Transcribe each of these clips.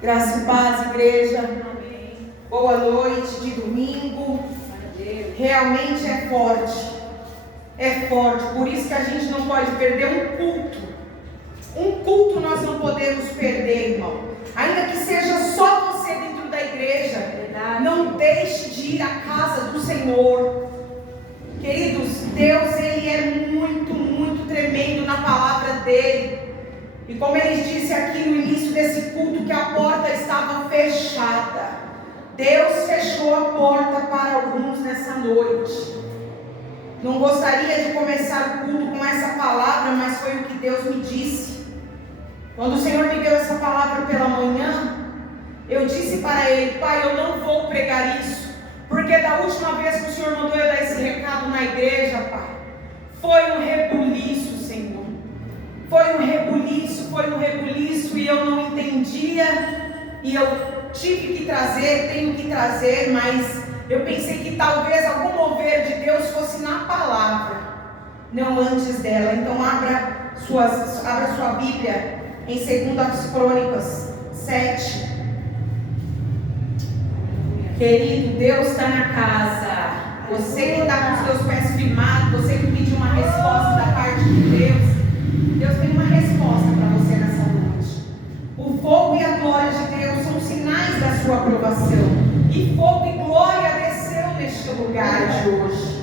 Graça e paz, igreja. Amém. Boa noite de domingo. Realmente é forte. É forte. Por isso que a gente não pode perder um culto. Um culto nós não podemos perder, irmão. Ainda que seja só você dentro da igreja. Não deixe de ir à casa do Senhor. Queridos, Deus, Ele é muito, muito tremendo na palavra dEle. E como Ele disse aqui no início desse culto, que a porta estava fechada. Deus fechou a porta para alguns nessa noite. Não gostaria de começar o culto com essa palavra, mas foi o que Deus me disse. Quando o Senhor me deu essa palavra pela manhã, eu disse para Ele: Pai, eu não vou pregar isso, porque da última vez que o Senhor mandou eu dar esse recado na igreja, Pai, foi um rebuliço, Senhor. Foi um rebuliço e eu não entendia, e eu tive que trazer, tenho que trazer, mas eu pensei que talvez algum mover de Deus fosse na palavra, não antes dela. Então abra sua Bíblia em 2 Crônicas 7. Querido, Deus está na casa. Você que está com os seus pés firmados, você que pediu uma resposta da parte de Deus, Deus tem uma resposta para você nessa noite. O fogo e a glória de Deus são sinais da sua aprovação. E fogo e glória desceu neste lugar de hoje.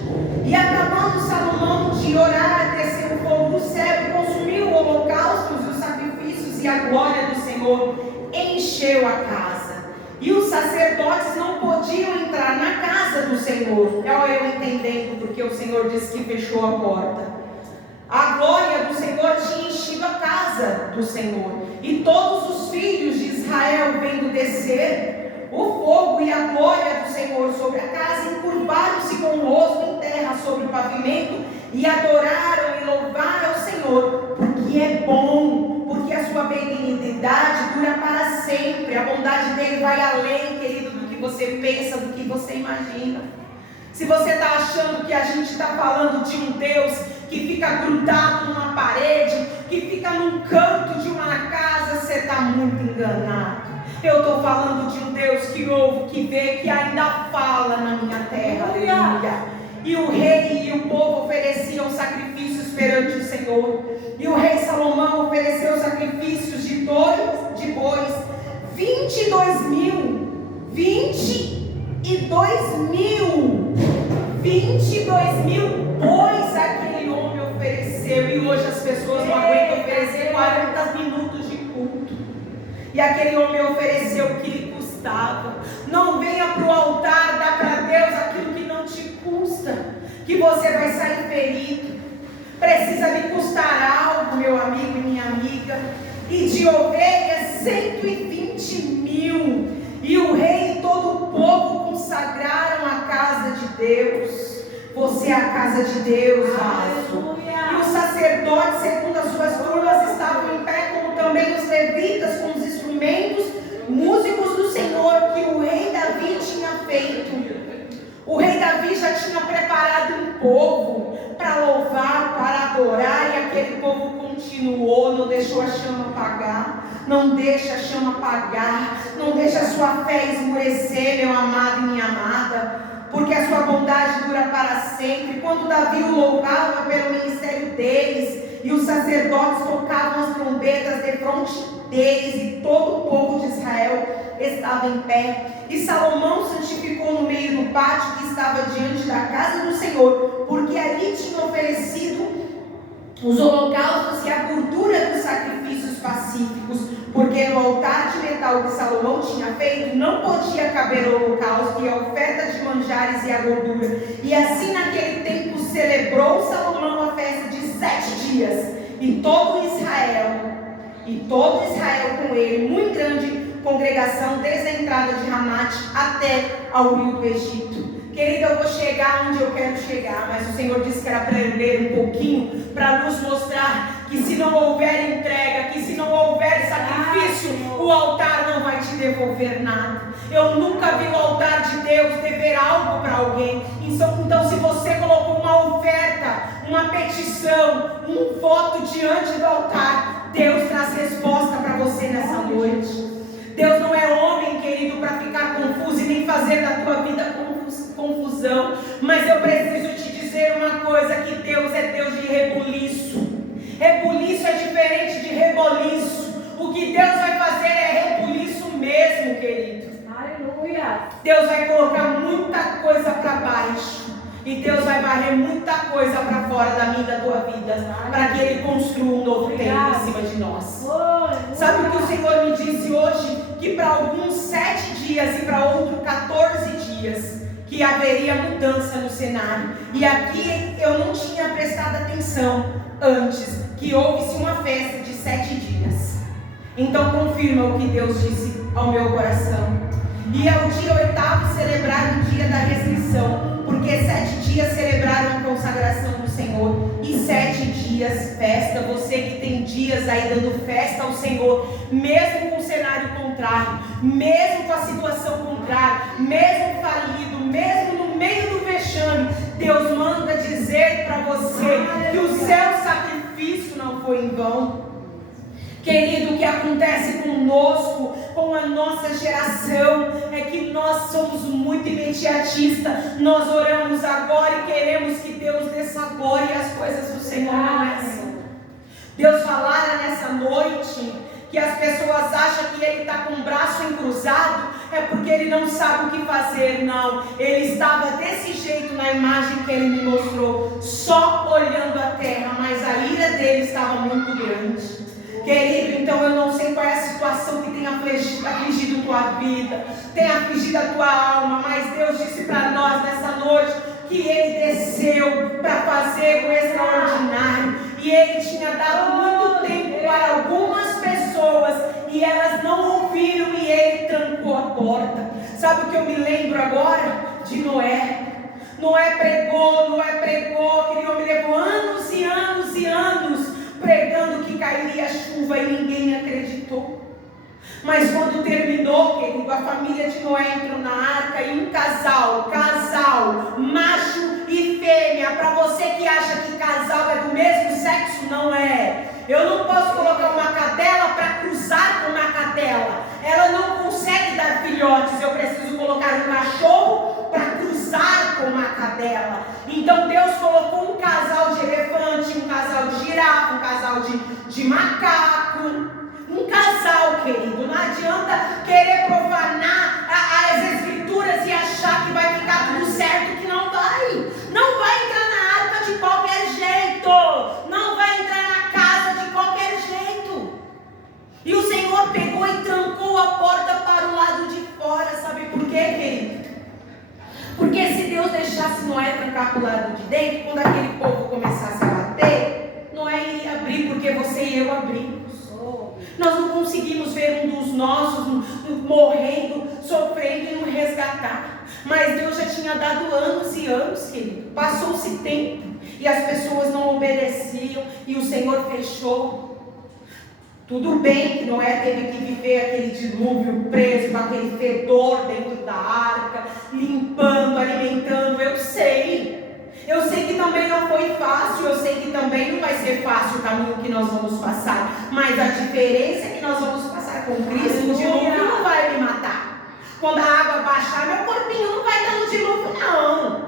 E acabando Salomão de orar, desceu o fogo do céu e consumiu holocaustos, os sacrifícios, e a glória do Senhor encheu a casa. E os sacerdotes não podiam entrar na casa do Senhor. Olha eu entendendo porque o Senhor disse que fechou a porta. A glória do Senhor tinha enchido a casa do Senhor. E todos os filhos de Israel, vendo descer o fogo e a glória do Senhor sobre a casa, encurvaram-se com o rosto em terra sobre o pavimento e adoraram e louvaram ao Senhor, porque é bom, porque a sua benignidade dura para sempre. A bondade dele vai além, querido, do que você pensa, do que você imagina. Se você está achando que a gente está falando de um Deus que fica grudado numa parede, que fica num canto de uma casa, você está muito enganado. Eu estou falando de um Deus que ouve, que vê, que ainda fala na minha terra. Aleluia. E o rei e o povo ofereciam sacrifícios perante o Senhor. E o rei Salomão ofereceu sacrifícios de bois, 22 mil bois aquele homem ofereceu. E hoje as pessoas não aguentam oferecer 40 minutos de culto. E aquele homem ofereceu o que lhe custava. Não venha para o altar dar para Deus aquilo que não te custa, que você vai sair ferido. Precisa lhe custar algo, meu amigo e minha amiga. E de ovelhas 120 mil. E o rei e todo o povo consagraram a casa de Deus. Você é a casa de Deus, vaso. E os sacerdotes, segundo as suas turmas, estavam em pé, como também os levitas, com os instrumentos, músicos do Senhor, que o rei Davi tinha feito. O rei Davi já tinha preparado um povo para louvar, para adorar, e aquele povo continuou, não deixou a chama apagar. Não deixa a chama apagar, não deixa a sua fé esmorecer, meu amado e minha amada, porque a sua bondade dura para sempre. Quando Davi o louvava pelo ministério deles, e os sacerdotes tocavam as trombetas defronte deles, e todo o povo de Israel estava em pé. E Salomão santificou no meio do pátio que estava diante da casa do Senhor, porque ali tinha oferecido os holocaustos e a gordura dos sacrifícios pacíficos, porque no altar de metal que Salomão tinha feito não podia caber o holocausto e a oferta de manjares e a gordura. E assim naquele tempo celebrou Salomão a festa de 7 dias, e todo Israel com ele, muito grande congregação, desde a entrada de Ramate até ao rio do Egito. Querida, eu vou chegar onde eu quero chegar, mas o Senhor disse que era para eu ler um pouquinho, para nos mostrar que se não houver entrega, que se não houver sacrifício, o altar não vai te devolver nada. Eu nunca vi o altar de Deus dever algo para alguém. Então, se você colocou uma oferta, uma petição, um voto diante do altar, Deus traz resposta para você nessa noite. Deus não preciso te dizer uma coisa, que Deus é Deus de rebuliço. Rebuliço é diferente de reboliço. O que Deus vai fazer é rebuliço mesmo, querido. Aleluia. Deus vai colocar muita coisa para baixo. E Deus vai varrer muita coisa para fora da minha e da tua vida, para que Ele construa um novo tempo em cima de nós. Sabe o que o Senhor me disse hoje? Que para alguns 7 dias e para outros 14 dias, que haveria mudança no cenário. E aqui eu não tinha prestado atenção antes, que houve-se uma festa de 7 dias. Então confirma o que Deus disse ao meu coração. E é o dia 8º celebrar o dia da restrição, porque 7 dias celebraram a consagração do Senhor e 7 dias festa. Você que tem dias aí dando festa ao Senhor, mesmo com o cenário contrário, mesmo com a situação contrária, mesmo falido, mesmo no meio do vexame, Deus manda dizer para você que o seu sacrifício não foi em vão. Querido, o que acontece conosco, com a nossa geração, é que nós somos muito imediatistas. Nós oramos agora e queremos que Deus desça agora, e as coisas do Senhor não é assim. Deus falara nessa noite que as pessoas acham que Ele está com o braço encruzado, é porque Ele não sabe o que fazer. Não, Ele estava desse jeito na imagem que Ele me mostrou, só olhando a terra, mas a ira dele estava muito grande. Querido, então eu não sei qual é a situação que tem afligido tua vida, tem afligido a tua alma, mas Deus disse para nós nessa noite que Ele desceu para fazer o extraordinário, e Ele tinha dado muito tempo para algumas pessoas e elas não ouviram, e Ele trancou a porta. Sabe o que eu me lembro agora? De Noé. Noé pregou, aquele homem levou anos e anos e anos pregando que cairia chuva e ninguém acreditou. Mas quando terminou, querido, a família de Noé entrou na arca e um casal, macho e fêmea. Para você que acha que casal é do mesmo sexo, não é. Eu não posso colocar uma cadela para cruzar com uma cadela. Ela não consegue dar filhotes. Eu preciso colocar um cachorro para cruzar com uma cadela. Então Deus colocou um casal de elefante, um casal de girafa, um casal de macaco. Um casal, querido. Não adianta querer profanar as escrituras e achar que vai ficar tudo certo, que não vai. Não vai entrar na arca de qualquer jeito. Não vai entrar na casa de qualquer jeito. E o Senhor pegou e trancou a porta para o lado de fora. Sabe por quê, querido? Porque se Deus deixasse Noé trancar para o lado de dentro, quando aquele povo começasse a bater, Noé iria abrir, porque você e eu abrimos. Nós não conseguimos ver um dos nossos morrendo, sofrendo e não resgatar. Mas Deus já tinha dado anos e anos, querido. Passou-se tempo e as pessoas não obedeciam e o Senhor fechou. Tudo bem que Noé teve que viver aquele dilúvio preso, com aquele fedor dentro da arca, limpando, alimentando, eu sei que também não foi fácil, eu sei que também não vai ser fácil o caminho que nós vamos passar, mas a diferença é que nós vamos passar com Cristo. O dilúvio não vai me matar. Quando a água baixar, meu corpinho não vai estar no dilúvio, não.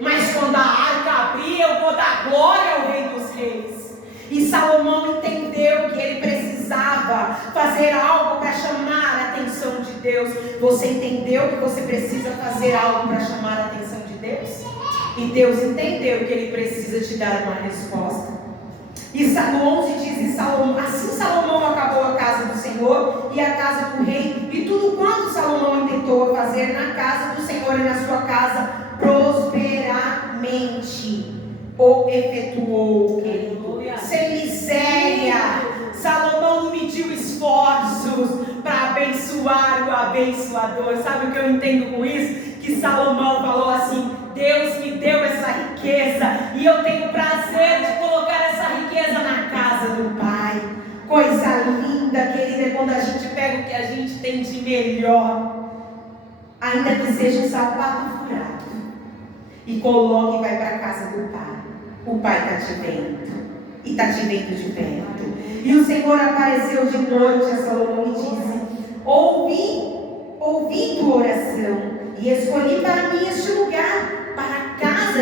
Mas quando a arca abrir, eu vou dar glória ao Rei dos Reis. E Salomão entendeu que ele precisava fazer algo para chamar a atenção de Deus. Você entendeu que você precisa fazer algo para chamar a atenção de Deus? E Deus entendeu que Ele precisa te dar uma resposta. E no 11 diz, assim Salomão acabou a casa do Senhor e a casa do rei, e tudo quanto Salomão tentou fazer na casa do Senhor e na sua casa, prosperamente o efetuou, querido. Sem miséria. Salomão não mediu esforços para abençoar o abençoador. Sabe o que eu entendo com isso? Que Salomão falou assim: Deus me deu essa riqueza e eu tenho prazer de colocar essa riqueza na casa do Pai. Coisa linda, querida, é quando a gente pega o que a gente tem de melhor, ainda que seja um sapato furado, e coloca e vai para a casa do Pai. O Pai está te vendo e está te vendo de perto. E o Senhor apareceu de noite a Salomão e disse: ouvi tua oração e escolhi para mim este lugar, para a casa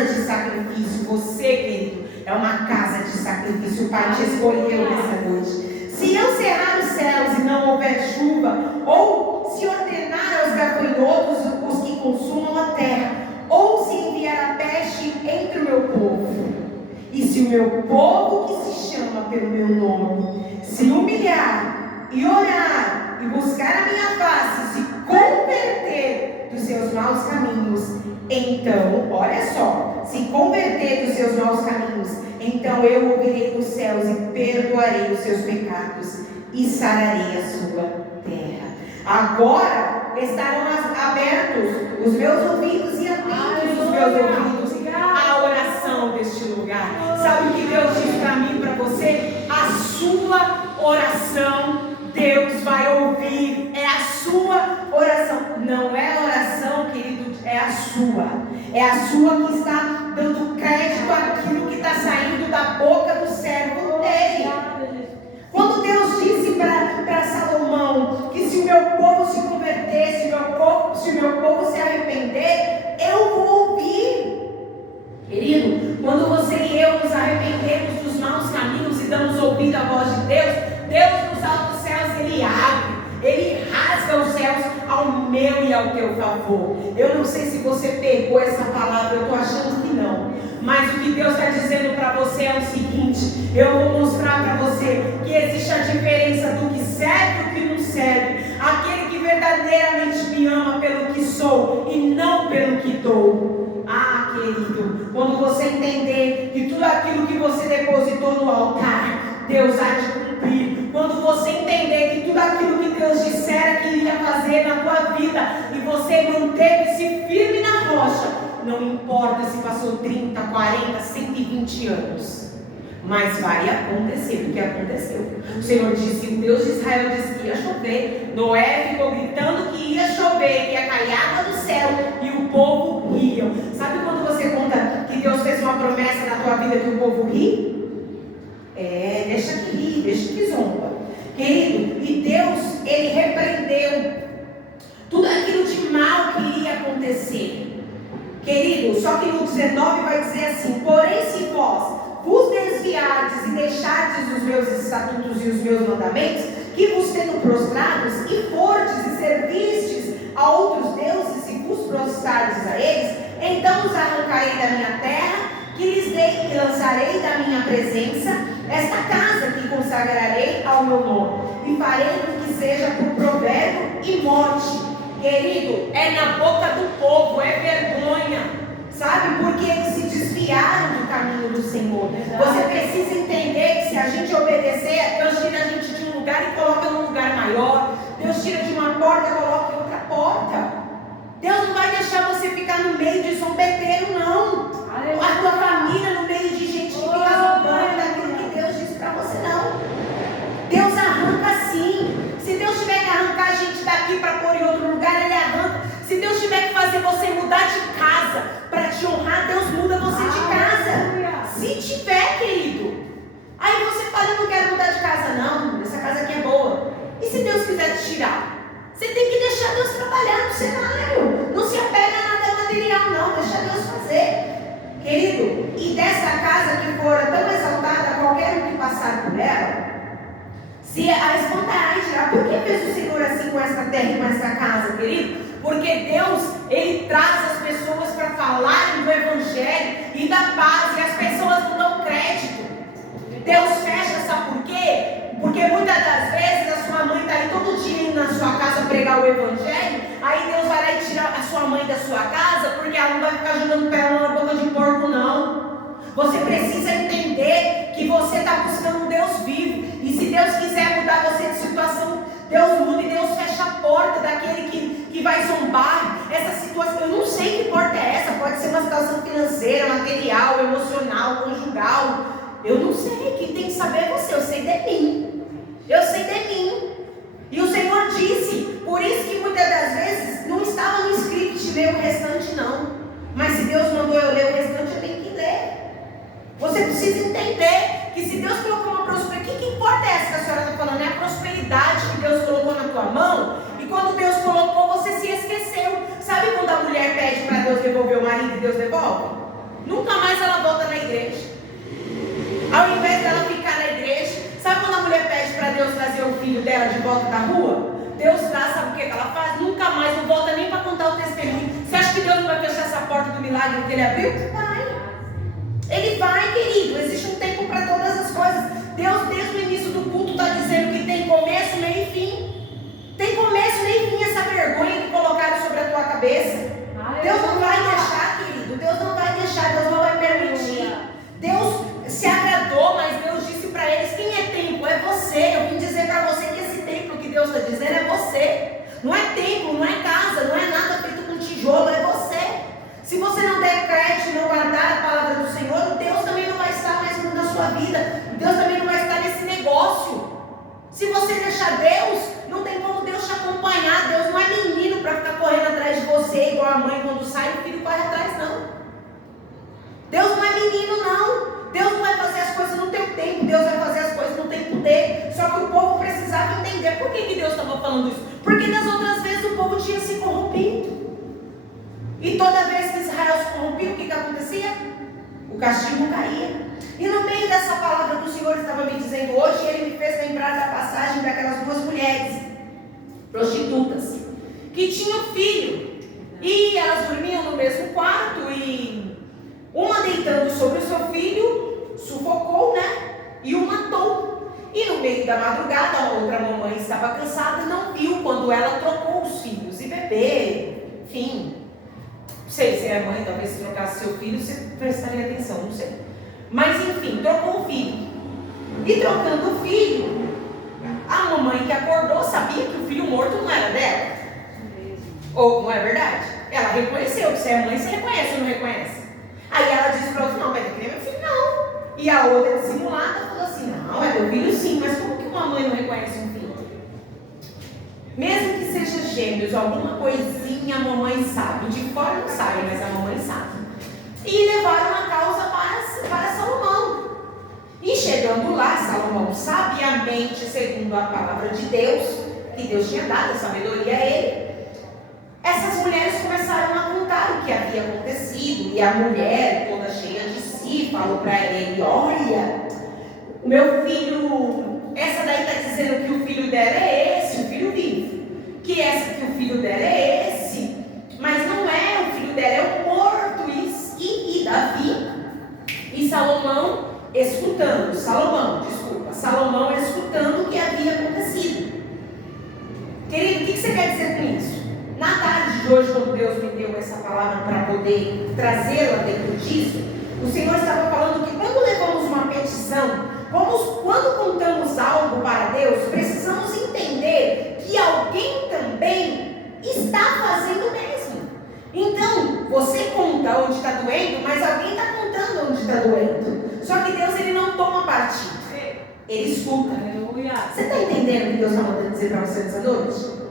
sacrifício. Você, querido, é uma casa de sacrifício. O Pai te escolheu nessa noite. Se eu cerrar os céus e não houver chuva, ou se ordenar aos gafanhotos os que consumam a terra, ou se enviar a peste entre o meu povo, e se o meu povo que se chama pelo meu nome se humilhar e orar e buscar a minha face, se converter dos seus maus caminhos, então, olha só, se converter dos seus maus caminhos, então eu ouvirei dos céus e perdoarei os seus pecados e sararei a sua terra. Agora estarão abertos os meus ouvidos e atentos os meus ouvidos à oração deste lugar. Sabe o que Deus diz para mim e para você? A sua oração Deus vai ouvir. É a sua oração. Não é a oração, querido, é a sua. É a sua que está dando crédito àquilo que está saindo da boca do servo dele. Quando Deus disse para Salomão que se o meu povo se converter, se o meu povo se arrepender, eu vou ouvir. Querido, quando você e eu nos arrependemos dos maus caminhos e damos ouvido à voz de Deus, Deus nos altos céus, Ele abre, Ele rasga os céus ao meu e ao teu favor. Eu não sei se você pegou essa palavra, eu estou achando que não. Mas o que Deus está dizendo para você é o seguinte: eu vou mostrar para você que existe a diferença do que serve e o que não serve. Aquele que verdadeiramente me ama pelo que sou e não pelo que dou. Ah, querido, quando você entender que tudo aquilo que você depositou no altar, Deus há de cumprir. Quando você entender que tudo aquilo que Deus dissera que iria fazer na tua vida e você manteve-se firme na rocha, não importa se passou 30, 40, 120 anos, mas vai acontecer, porque aconteceu. O Senhor disse, o Deus de Israel disse que ia chover. Noé ficou gritando que ia chover, que ia cair água do céu, e o povo ria. Sabe quando você conta que Deus fez uma promessa na tua vida que o povo ri? Deixa que ri, deixa que zomba. Querido, e Deus, Ele repreendeu tudo aquilo de mal que iria acontecer. Querido, só que no 19 vai dizer assim: porém se vós vos desviardes e deixardes os meus estatutos e os meus mandamentos, que vos tendo prostrados, e fordes e servistes a outros deuses e vos prostrardes a eles, então os arrancarei da minha terra, que lhes dei e lançarei da minha presença esta casa que consagrarei ao meu nome, e farei com que seja por provérbio e morte. Querido, é na boca do povo, é vergonha, sabe? Porque eles se desviaram do caminho do Senhor. Você precisa entender que se a gente obedecer, Deus tira a gente de um lugar e coloca num lugar maior. Deus tira de uma porta e coloca em outra porta. Deus não vai deixar você ficar no meio de zombeteiro, não. A tua família no meio de gente que fica zombando daquilo que Deus disse para você, não. Deus arranca sim. Se Deus tiver que arrancar a gente daqui para pôr em outro lugar, Ele arranca. Se Deus tiver que fazer você mudar de casa para te honrar, Deus muda você de casa. Se tiver, querido. Aí você fala, eu não quero mudar de casa, não. Essa casa aqui é boa. E se Deus quiser te tirar? Você tem que deixar Deus trabalhar no cenário. Não se apega a nada material, não. Deixa Deus fazer. Querido, e dessa casa que for tão exaltada, qualquer um que passar por ela, se a espantará e dirá: por que fez o Senhor assim com esta terra e com esta casa, querido? Porque Deus, Ele traz as pessoas para falarem do Evangelho e da paz, e as pessoas não dão crédito. Deus fecha, sabe por quê? Porque muitas das vezes a sua mãe está aí todo dia indo na sua casa pregar o Evangelho, aí Deus vai lá e tira a sua mãe da sua casa, porque ela não vai ficar jogando pérola na boca de porco, não. Você precisa entender que você está buscando um Deus vivo, e se Deus quiser mudar você de situação, Deus muda, e Deus fecha a porta daquele que vai zombar. Essa situação, eu não sei que porta é essa, pode ser uma situação financeira, material, emocional, conjugal, eu não sei, quem tem que saber é você. Eu sei de mim, eu sei de mim. E o Senhor disse, por isso que muitas das vezes não estava no script ler o restante, não. Mas se Deus mandou eu ler o restante, eu tenho que ler. Você precisa entender que se Deus colocou uma prosperidade, que importa é essa que a senhora está falando? É a prosperidade que Deus colocou na tua mão, e quando Deus colocou, você se esqueceu. Sabe quando a mulher pede para Deus devolver o marido e Deus devolve? Nunca mais ela volta na igreja. Ao invés dela ficar na igreja, sabe quando a mulher pede para Deus trazer o filho dela de volta da rua? Deus traz, sabe o que ela faz? Nunca mais, não volta nem para contar o testemunho. Você acha que Deus não vai fechar essa porta do milagre que ele abriu? Vai. Ele vai, querido. Existe um tempo para todas as coisas. Deus, desde o início do culto, está dizendo que tem começo, meio e fim. Tem começo, meio e fim essa vergonha que colocaram sobre a tua cabeça. Deus não vai deixar, querido. Deus não vai deixar, Deus não vai permitir. Deus se agradou, mas Deus disse para eles: quem é templo? É você. Eu vim dizer para você que esse templo que Deus está dizendo é você. Não é templo, não é casa, não é nada feito com tijolo, é você. Se você não der crédito e não guardar a palavra do Senhor, Deus também não vai estar mais na sua vida. Deus também não vai estar nesse negócio. Se você deixar Deus, não tem como Deus te acompanhar. Deus não é menino para ficar correndo atrás de você, igual a mãe quando sai, o filho corre atrás, não. Deus não é menino, não. Deus não vai fazer as coisas no teu tempo, Deus vai fazer as coisas no tempo dele. Só que o povo precisava entender. Por que Deus estava falando isso? Porque nas outras vezes o povo tinha se corrompido. E toda vez que Israel se corrompia, o que acontecia? O castigo caía. E no meio dessa palavra que o Senhor estava me dizendo hoje, Ele me fez lembrar da passagem daquelas duas mulheres prostitutas que tinham filho. E elas dormiam no mesmo quarto e uma deitando sobre o seu filho, sufocou, né? E o matou. E no meio da madrugada, a outra mamãe estava cansada e não viu quando ela trocou os filhos. E bebê, enfim. Não sei se é mãe, talvez se trocasse seu filho, você prestaria atenção, não sei. Mas enfim, trocou o filho. E trocando o filho, a mamãe que acordou sabia que o filho morto não era dela. Ou não é verdade? Ela reconheceu, se é mãe, você reconhece ou não reconhece? Aí ela disse para o outro: não, mas aquele é meu filho, não. E a outra dissimulada falou assim: não, é meu filho sim, mas como que uma mãe não reconhece um filho? Mesmo que seja gêmeos, alguma coisinha a mamãe sabe. De fora não sabe, mas a mamãe sabe. E levaram a causa para Salomão. E chegando lá, Salomão sabiamente, segundo a palavra de Deus, que Deus tinha dado a sabedoria a ele, essas mulheres começaram a contar o que havia acontecido. E a mulher, toda cheia de si, falou para ele: olha, o meu filho, essa daí está dizendo que o filho dela é esse, o filho vivo. Que o filho dela é esse, mas não é, o filho dela é o morto. E Davi e Salomão escutando o que havia acontecido. Querido, o que você quer dizer com isso? Na tarde de hoje, quando Deus me deu essa palavra para poder trazê-la dentro disso, o Senhor estava falando que quando levamos uma petição, quando contamos algo para Deus, precisamos entender que alguém também está fazendo o mesmo. Então, você conta onde está doendo, mas alguém está contando onde está doendo. Só que Deus, Ele não toma partido, Ele escuta. Você está entendendo o que Deus está mandando dizer para você nessa noite?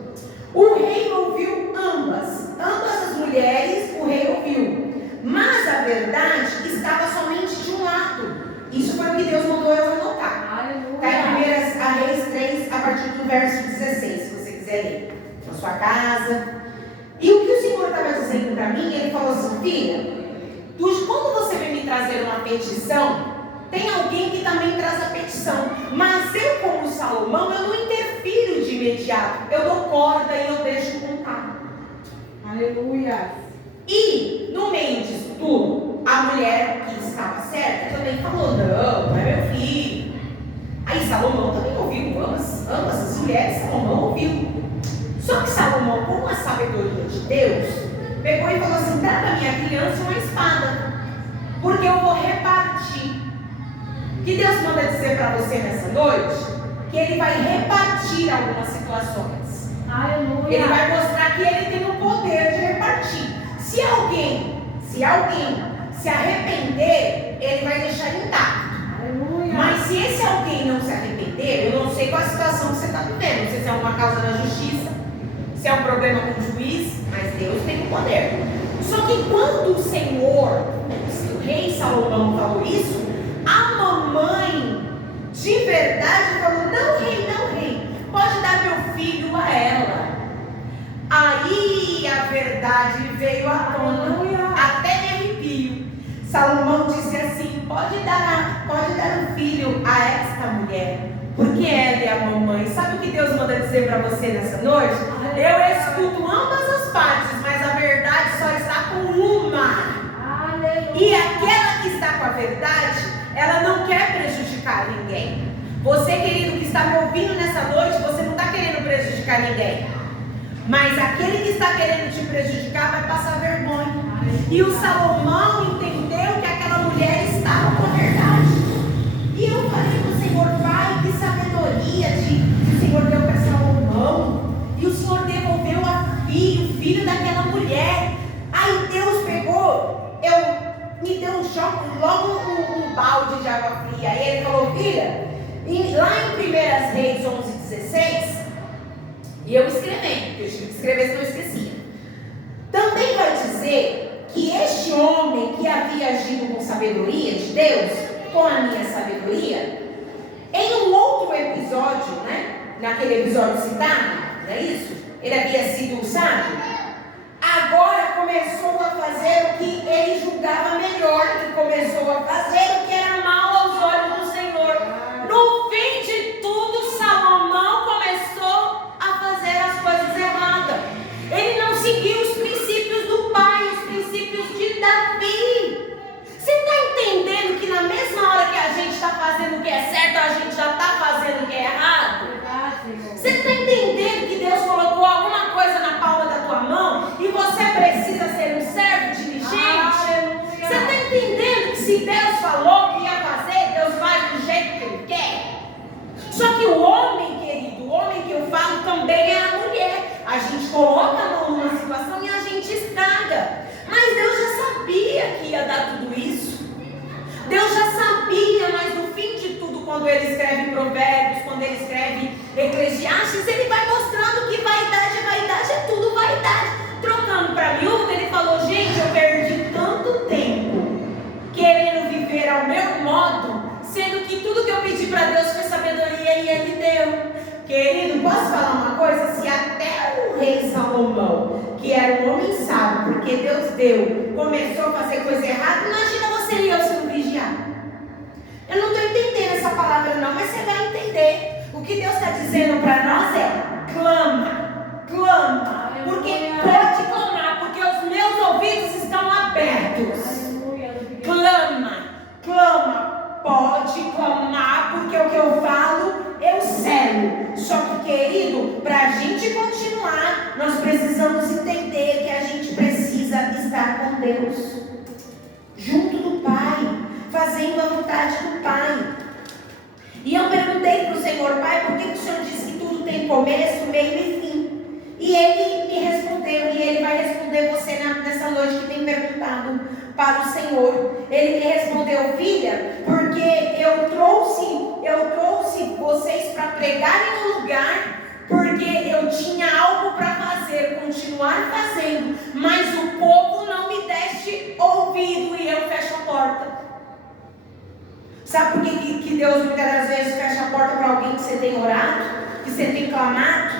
O rei ouviu ambas as mulheres, o rei ouviu, mas a verdade estava somente de um lado. Isso foi o que Deus mandou eu anotar. Está em 1 Reis 3, a partir do verso 16, se você quiser ler, na sua casa. E o que o Senhor estava dizendo para mim, Ele falou assim: filha, quando você vem me trazer uma petição, tem alguém que também traz a petição, mas eu, como Salomão, eu não interfiro de imediato, eu dou corda e eu deixo contar. Aleluia. E no meio disso tudo, a mulher que estava certa também falou: não é meu filho. Aí Salomão também ouviu, ambas as mulheres, Salomão ouviu. Só que Salomão, com a sabedoria de Deus, pegou e falou assim: dá para minha criança uma espada, porque eu vou repartir. O que Deus manda dizer para você nessa noite? Que Ele vai repartir algumas situações. Aleluia. Ele vai mostrar que Ele tem o poder de repartir. Se alguém se arrepender, Ele vai deixar intacto. Aleluia. Mas se esse alguém não se arrepender, eu não sei qual a situação que você está vivendo. Não sei se é uma causa na justiça, se é um problema com o juiz, mas Deus tem o poder. Só que quando o Senhor, o rei Salomão falou isso, a mamãe de verdade falou: não rei, pode dar meu filho a ela. Aí a verdade veio à tona, até me arrepio. Salomão disse assim: pode dar um filho a esta mulher, porque ela é a mamãe. Sabe o que Deus manda dizer para você nessa noite? Eu escuto ambas as partes, mas a verdade só está com uma. E aquela que está com a verdade, ela não quer prejudicar ninguém. Você, querido, que está me ouvindo nessa noite, você não está querendo prejudicar ninguém. Mas aquele que está querendo te prejudicar vai passar vergonha. E o Salomão entendeu que aquela mulher estava com a verdade. E eu falei para o Senhor: Pai, que sabedoria que o Senhor deu para Salomão. E o Senhor devolveu o filho daquela mulher. Aí Deus pegou, me deu um choque, logo um balde de água fria. Aí ele falou: filha, lá em 1 Reis 11:16, e eu escrevi, porque eu tive que escrever se não esquecia. Também vai dizer que este homem que havia agido com sabedoria de Deus, com a minha sabedoria, em um outro episódio, né? Naquele episódio citado, não é isso? Ele havia sido sábio. Agora começou a fazer o que ele julgava melhor, e começou a fazer o que era mal aos olhos do Senhor. No fim de tudo, Salomão começou a fazer as coisas erradas. Ele não seguiu os princípios do pai, os princípios de Davi. Você está entendendo que na mesma hora que a gente está fazendo o que é certo, a gente já está fazendo o que é errado? Você está entendendo que Deus colocou alguma coisa na palma da tua mão e você precisa ser um servo diligente? Você está entendendo que se Deus falou que ia fazer, Deus faz do jeito que Ele quer? Só que o homem, querido, o homem que eu falo também é a mulher. A gente coloca a mão numa situação e a gente estraga. Mas Deus já sabia que ia dar tudo isso. Deus já sabia, mas no fim de tudo, quando Ele escreve Provérbios, quando Ele escreve Eclesiastes, Ele vai mostrando que vaidade é tudo vaidade. Trocando para miúdo, Ele falou: gente, eu perdi tanto tempo querendo viver ao meu modo, sendo que tudo que eu pedi para Deus foi sabedoria e Ele deu. Querido, posso falar uma coisa? Se até o rei Salomão, que era um homem sábio, porque Deus deu, começou a fazer coisa errada, imagina você e eu sendo vigiado. Eu não estou entendendo essa palavra não, mas você vai entender. O que Deus está dizendo para nós é: clama, clama, porque pode clamar, porque os meus ouvidos estão abertos. Clama, clama, pode clamar, porque o que eu falo eu selo. Só que, querido, para a gente continuar, nós precisamos entender que a gente precisa estar com Deus, junto do Pai, fazendo a vontade do Pai. E eu perguntei para o Senhor: Pai, por que o Senhor disse que tudo tem começo, meio e fim? E Ele me respondeu, e Ele vai responder você nessa noite que tem perguntado para o Senhor. Ele me respondeu: filha, porque eu trouxe vocês para pregarem no lugar, porque eu tinha algo para fazer, continuar fazendo, mas o povo não me deste ouvido e eu fecho a porta. Sabe por que Deus muitas das vezes fecha a porta para alguém que você tem orado, que você tem clamado,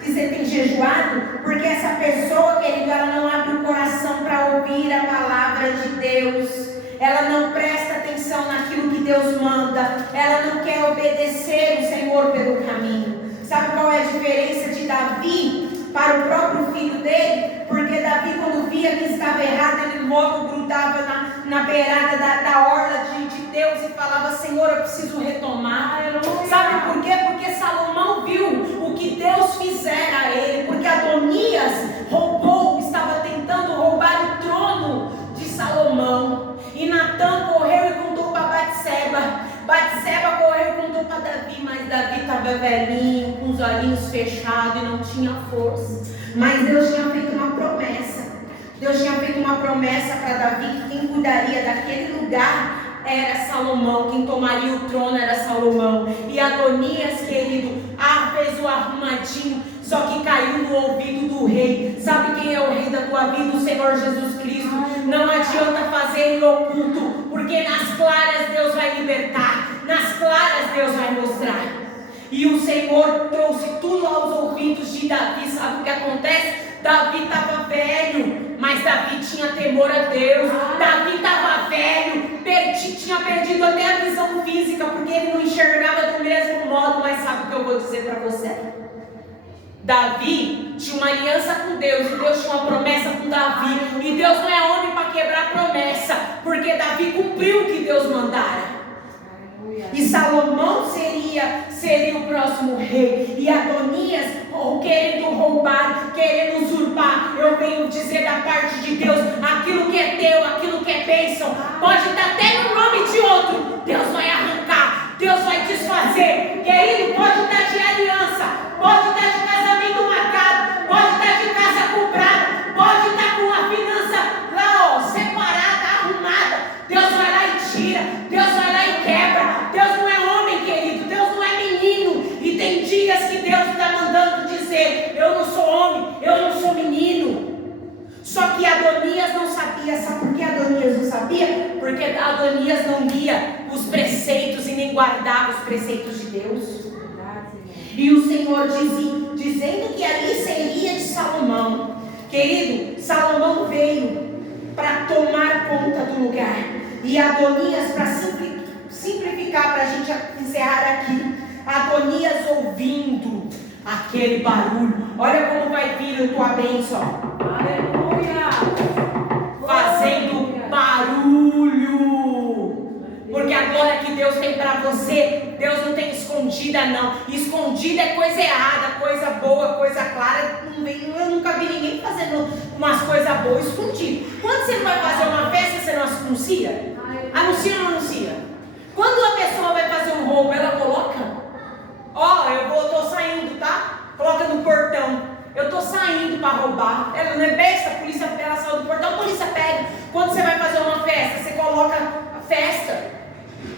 que você tem jejuado? Porque essa pessoa, querido, ela não abre o coração para ouvir a palavra de Deus. Ela não presta atenção naquilo que Deus manda. Ela não quer obedecer o Senhor pelo caminho. Sabe qual é a diferença de Davi para o próprio filho dele? Porque Davi, quando via que estava errado, ele logo grudava na beirada da orla de Deus e falava: Senhor, eu preciso retomar. Sabe por quê? Porque Salomão viu o que Deus fizera a ele. Porque Adonias estava tentando roubar o trono de Salomão. E Natã correu e contou para Batseba. Batseba correu e contou para Davi, mas Davi estava velhinho, com os olhinhos fechados e não tinha força. Mas Deus tinha feito uma promessa. Deus tinha feito uma promessa para Davi que quem cuidaria daquele lugar era Salomão, quem tomaria o trono era Salomão. E Adonias, querido, fez o arrumadinho, só que caiu no ouvido do rei. Sabe quem é o rei da tua vida? O Senhor Jesus Cristo. Não adianta fazer em oculto, porque nas claras Deus vai libertar, nas claras Deus vai mostrar. E o Senhor trouxe tudo aos ouvidos de Davi. Sabe o que acontece? Davi estava velho, mas Davi tinha temor a Deus. Davi estava velho, tinha perdido até a visão física, porque ele não enxergava do mesmo modo. Mas sabe o que eu vou dizer para você? Davi tinha uma aliança com Deus, e Deus tinha uma promessa com Davi, e Deus não é homem para quebrar promessa, porque Davi cumpriu o que Deus mandara. E Salomão seria o próximo rei. E Adonias, querendo roubar, querendo usurpar, eu venho dizer da parte de Deus: aquilo que é teu, aquilo que é bênção, pode estar até no nome de outro, Deus vai arrancar, Deus vai desfazer. Querido, pode estar de aliança, pode estar de casamento marcado, pode estar de casa comprada, pode estar com a finança lá, separada, arrumada. Deus vai lá e tira, Deus vai lá e quebra. Deus não é homem, querido, Deus não é menino. E tem dias que Deus está mandando dizer: eu não sou homem, eu não sou menino. Só que Adonias não sabia. Sabe por que Adonias não sabia? Porque Adonias não lia os preceitos e nem guardava os preceitos de Deus. E o Senhor dizendo que ali seria de Salomão. Querido, Salomão veio para tomar conta do lugar. E Adonias, para simplificar, para a gente encerrar aqui, Adonias ouvindo aquele barulho. Olha como vai vir a tua bênção. Aleluia! Fazendo barulho. Porque a glória que Deus tem para você, Deus não tem escondida não. Escondida é coisa errada, coisa boa, coisa clara. Eu nunca vi ninguém fazendo umas coisas boas escondidas. Quando você vai fazer uma festa, você não anuncia? Anuncia ou não anuncia? Quando a pessoa vai fazer um roubo, ela coloca: eu tô saindo, tá? Coloca no portão: eu tô saindo para roubar. Ela não é besta, a polícia, ela saiu do portão, a polícia pega. Quando você vai fazer uma festa, você coloca a festa.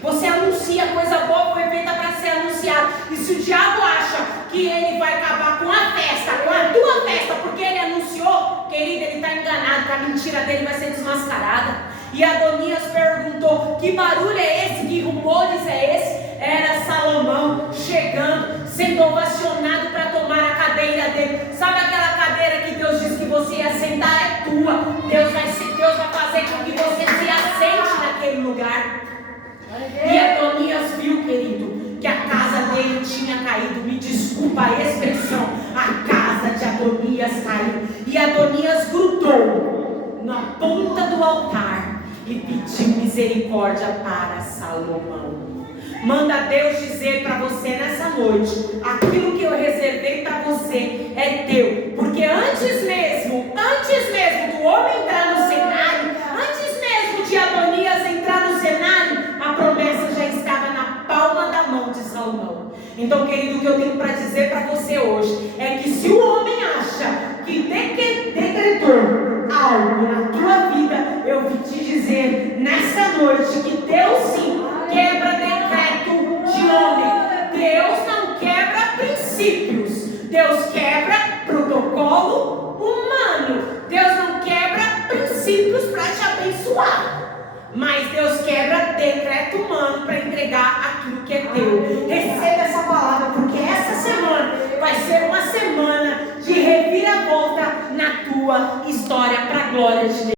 Você anuncia, coisa boa foi feita para ser anunciada. E se o diabo acha que ele vai acabar com a festa, com a tua festa, porque ele anunciou, querido, ele está enganado, que a mentira dele vai ser desmascarada. E Adonias perguntou: que barulho é esse? Que rumores é esse? Era Salomão chegando, sendo ovacionado para tomar a cadeira dele. Sabe aquela cadeira que Deus disse que você ia sentar? É tua. Deus vai fazer com que você se assente naquele lugar. E Adonias viu, querido, que a casa dele tinha caído. Me desculpa a expressão, a casa de Adonias caiu. E Adonias grudou na ponta do altar e pediu misericórdia para Salomão. Manda Deus dizer para você nessa noite: aquilo que eu reservei para você é teu. Porque antes mesmo do homem entrar no cenário, antes mesmo de Adonias entrar no cenário, a promessa já estava na palma da mão de Salomão. Então, querido, o que eu tenho para dizer para você hoje é que se o homem acha que decretou algo na tua vida, eu vim te dizer nessa noite que Deus sim quebra decreto de homem. Deus não quebra princípios. Deus quebra protocolo humano. Deus não quebra princípios para te abençoar. Mas Deus quebra decreto humano para entregar aquilo que é teu. Receba essa palavra, porque essa semana vai ser uma semana de reviravolta na tua história, para a glória de Deus.